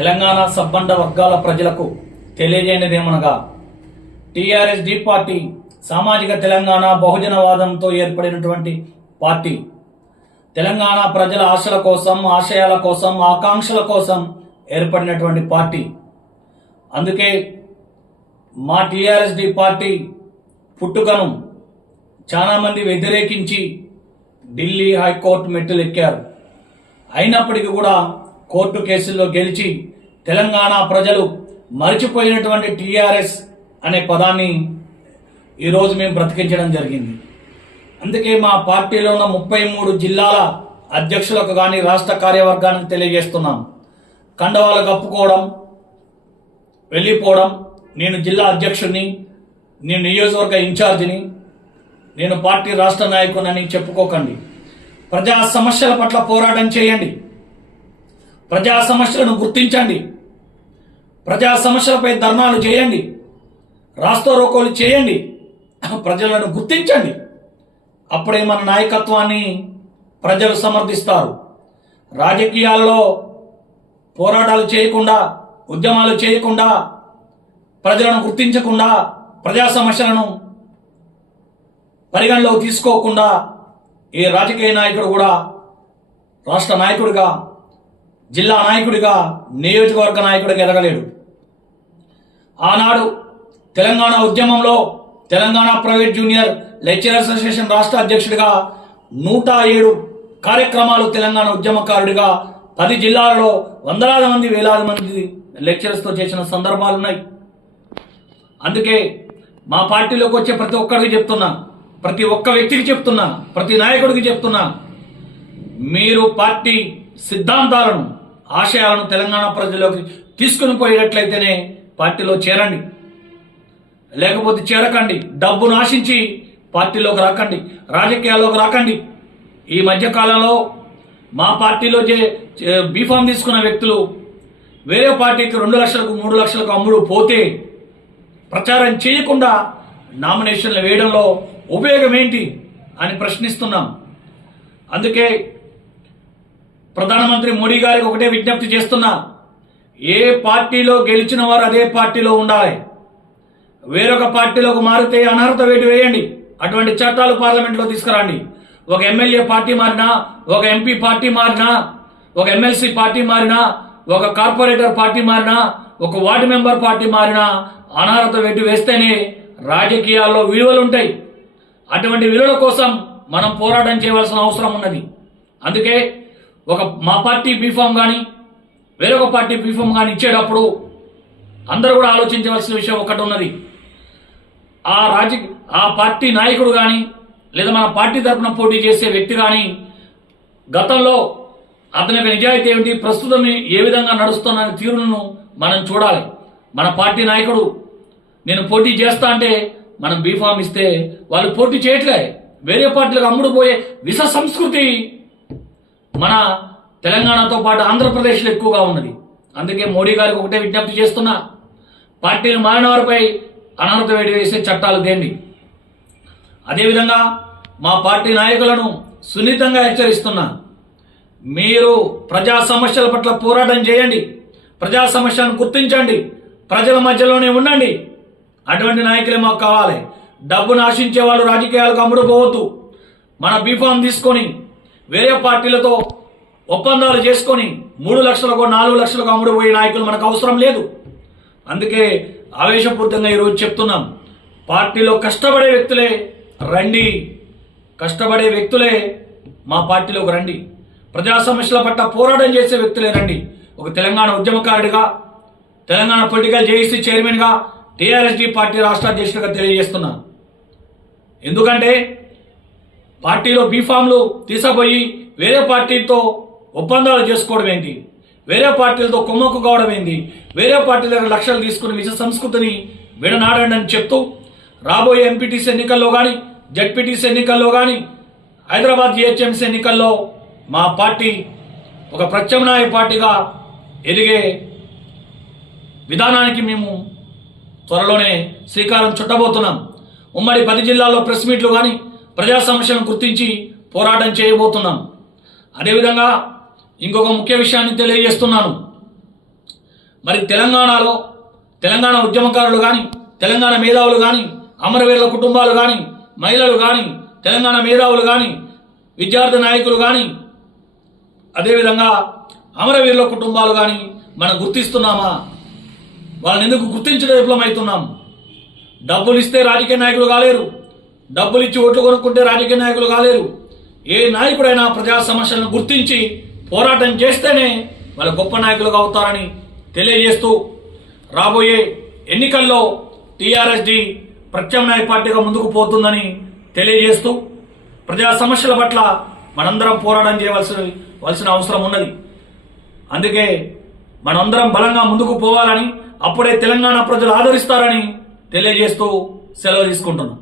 తెలంగాణ సబ్బండ వర్గాల ప్రజలకు తెలియజేయనిదేమనగా టీఆర్ఎస్ డి పార్టీ సామాజిక తెలంగాణ బహుజనవాదంతో ఏర్పడినటువంటి పార్టీ. తెలంగాణ ప్రజల ఆశల కోసం, ఆశయాల కోసం, ఆకాంక్షల కోసం ఏర్పడినటువంటి పార్టీ. అందుకే మా టీఆర్ఎస్ డి పార్టీ పుట్టుకను చాలామంది వ్యతిరేకించి ఢిల్లీ హైకోర్టు మెట్టులు ఎక్కారు. అయినప్పటికీ కూడా కోర్టు కేసుల్లో గెలిచి తెలంగాణ ప్రజలు మరిచిపోయినటువంటి టీఆర్ఎస్ అనే పదాన్ని ఈరోజు మేము బ్రతికించడం జరిగింది. అందుకే మా పార్టీలో ఉన్న 33 జిల్లాల అధ్యక్షులకు కానీ రాష్ట్ర కార్యవర్గానికి తెలియజేస్తున్నాం. కండవాలు కప్పుకోవడం, వెళ్ళిపోవడం, నేను జిల్లా అధ్యక్షుడిని, నేను నియోజకవర్గ ఇన్ఛార్జిని, నేను పార్టీ రాష్ట్ర నాయకుడిని చెప్పుకోకండి. ప్రజా సమస్యల పట్ల పోరాటం చేయండి. ప్రజా సమస్యలను గుర్తించండి. ప్రజా సమస్యలపై ధర్నాలు చేయండి. రాస్తా రోకోలు చేయండి. ప్రజలను గుర్తించండి. అప్పుడే మన నాయకత్వాన్ని ప్రజలు సమర్థిస్తారు. రాజకీయాల్లో పోరాటాలు చేయకుండా, ఉద్యమాలు చేయకుండా, ప్రజలను గుర్తించకుండా, ప్రజా సమస్యలను పరిగణలోకి తీసుకోకుండా ఏ రాజకీయ నాయకుడు కూడా రాష్ట్ర నాయకుడిగా, జిల్లా నాయకుడిగా, నియోజకవర్గ నాయకుడిగా ఎదగలేడు. ఆనాడు తెలంగాణ ఉద్యమంలో Telangana private junior lecturers association రాష్ట్ర అధ్యక్షుడిగా 107 కార్యక్రమాలు, తెలంగాణ ఉద్యమకారుడిగా 10 జిల్లాలలో వందలాది మంది, వేలాది మంది లెక్చరర్స్తో చేసిన సందర్భాలు ఉన్నాయి. అందుకే మా పార్టీలోకి వచ్చే ప్రతి ఒక్కరికి చెప్తున్నా, ప్రతి ఒక్క వ్యక్తికి చెప్తున్నా, ప్రతి నాయకుడికి చెప్తున్నా, మీరు పార్టీ సిద్ధాంతాలను, ఆశయాలను తెలంగాణ ప్రజల్లోకి తీసుకుని పోయేటట్లయితేనే పార్టీలో చేరండి. లేకపోతే చేరకండి. డబ్బును ఆశించి పార్టీలోకి రాకండి, రాజకీయాల్లోకి రాకండి. ఈ మధ్యకాలంలో మా పార్టీలో బీఫామ్ తీసుకున్న వ్యక్తులు వేరే పార్టీకి 2 లక్షలకు 3 లక్షలకు అమ్ముడు పోతే ప్రచారం చేయకుండా నామినేషన్లు వేయడంలో ఉపయోగం ఏంటి అని ప్రశ్నిస్తున్నాం. అందుకే ప్రధానమంత్రి మోడీ గారికి ఒకటే విజ్ఞప్తి చేస్తున్నా, ఏ పార్టీలో గెలిచిన వారు అదే పార్టీలో ఉండాలి. వేరొక పార్టీలోకి మారితే అనర్హత వేటు వేయండి. అటువంటి చట్టాలు పార్లమెంట్లో తీసుకురండి. ఒక ఎమ్మెల్యే పార్టీ మారినా, ఒక ఎంపీ పార్టీ మారినా, ఒక ఎమ్మెల్సీ పార్టీ మారినా, ఒక కార్పొరేటర్ పార్టీ మారినా, ఒక వార్డు మెంబర్ పార్టీ మారినా అనర్హత వేటు వేస్తేనే రాజకీయాల్లో విలువలు ఉంటాయి. అటువంటి విలువల కోసం మనం పోరాటం చేయవలసిన అవసరం ఉన్నది. అందుకే మా పార్టీ బీఫామ్ కానీ, వేరొక పార్టీ బీఫామ్ కానీ ఇచ్చేటప్పుడు అందరూ కూడా ఆలోచించవలసిన విషయం ఒకటి ఉన్నది. ఆ పార్టీ నాయకుడు కానీ, లేదా మన పార్టీ తరఫున పోటీ చేసే వ్యక్తి కానీ గతంలో అతని యొక్క నిజాయితీ ఏమిటి, ప్రస్తుతం ఏ విధంగా నడుస్తున్న తీరును మనం చూడాలి. మన పార్టీ నాయకుడు నేను పోటీ చేస్తా అంటే మనం బీఫామ్ ఇస్తే వాళ్ళు పోటీ చేయట్లే, వేరే పార్టీలకు అమ్ముడు పోయే విష సంస్కృతి మన తెలంగాణతో పాటు ఆంధ్రప్రదేశ్లో ఎక్కువగా ఉన్నది. అందుకే మోడీ గారికి ఒకటే విజ్ఞప్తి చేస్తున్నా, పార్టీలు మారిన వారిపై అనర్హత వేడి వేసే చట్టాలు తేండి. అదేవిధంగా మా పార్టీ నాయకులను సున్నితంగా హెచ్చరిస్తున్నా, మీరు ప్రజా సమస్యల పట్ల పోరాటం చేయండి. ప్రజా సమస్యలను గుర్తించండి. ప్రజల మధ్యలోనే ఉండండి. అటువంటి నాయకులే మాకు కావాలి. డబ్బును ఆశించే వాళ్ళు రాజకీయాలకు అమ్ముడు పోవద్దు. మన బీఫామ్ తీసుకొని వేరే పార్టీలతో ఒప్పందాలు చేసుకొని 3 లక్షలకు 4 లక్షలకు అమ్ముడు పోయే నాయకులు మనకు అవసరం లేదు. అందుకే ఆవేశపూరితంగా ఈరోజు చెప్తున్నాం, పార్టీలో కష్టపడే వ్యక్తులే రండి. కష్టపడే వ్యక్తులే మా పార్టీలోకి రండి. ప్రజా సమస్యల పట్ల పోరాటం చేసే వ్యక్తులే రండి. ఒక తెలంగాణ ఉద్యమకారుడిగా, తెలంగాణ పొలిటికల్ జేఏసీ చైర్మన్గా, టీఆర్ఎస్డి పార్టీ రాష్ట్ర అధ్యక్షుడిగా తెలియజేస్తున్నా. ఎందుకంటే పార్టీలో బీఫామ్లు తీసుకుపోయి వేరే పార్టీతో ఒప్పందాలు చేసుకోవడం ఏంటి, వేరే పార్టీలతో కుమ్మక్కు కావడం ఏంటి, వేరే పార్టీల దగ్గర లక్షలు తీసుకుని విష సంస్కృతిని విడనాడండి అని చెప్తూ రాబోయే ఎంపీటీసీ ఎన్నికల్లో కానీ, జడ్పీటీసీ ఎన్నికల్లో కానీ, హైదరాబాద్ జిహెచ్ఎంసీ ఎన్నికల్లో మా పార్టీ ఒక ప్రత్యామ్నాయ పార్టీగా ఎదిగే విధానానికి మేము త్వరలోనే శ్రీకారం చుట్టబోతున్నాం. ఉమ్మడి 10 జిల్లాల్లో ప్రెస్ మీట్లు కానీ ప్రజా సమస్యలను గుర్తించి పోరాటం చేయబోతున్నాం. అదేవిధంగా ఇంకొక ముఖ్య విషయాన్ని తెలియజేస్తున్నాను. మరి తెలంగాణలో తెలంగాణ ఉద్యమకారులు కానీ, తెలంగాణ మేధావులు కానీ, అమరవీరుల కుటుంబాలు కానీ, మహిళలు కానీ, తెలంగాణ మేధావులు కానీ, విద్యార్థి నాయకులు కానీ, అదేవిధంగా అమరవీరుల కుటుంబాలు కానీ మనం గుర్తిస్తున్నామా? వాళ్ళని ఎందుకు గుర్తించడం విఫలమవుతున్నాం? డబ్బులు ఇస్తే రాజకీయ నాయకులు కాలేరు, డబ్బులు ఇచ్చి ఓట్లు కొనుక్కుంటే రాజకీయ నాయకులు కాలేరు. ఏ నాయకుడైనా ప్రజా సమస్యలను గుర్తించి పోరాటం చేస్తేనే వాళ్ళ గొప్ప నాయకులుగా అవుతారని తెలియజేస్తూ, రాబోయే ఎన్నికల్లో టీఆర్ఎస్డి ప్రత్యామ్నాయ పార్టీగా ముందుకు పోతుందని తెలియజేస్తూ, ప్రజా సమస్యల పట్ల మనందరం పోరాటం చేయవలసిన అవసరం ఉన్నది. అందుకే మనందరం బలంగా ముందుకు పోవాలని, అప్పుడే తెలంగాణ ప్రజలు ఆదరిస్తారని తెలియజేస్తూ సెలవు తీసుకుంటున్నాం.